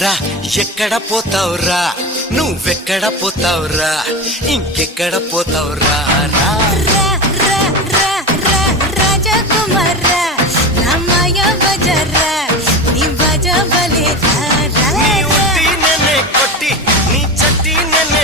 రా ఎక్కడ పోతావురా నువ్వెక్కడ పోతావురా ఇంకెక్కడ పోతావురా రా రాజకుమారా నా మాయ బజారా నీ బజా బలే నీ ఉట్టి నన్నే కొట్టి నీ చట్టి నన్నే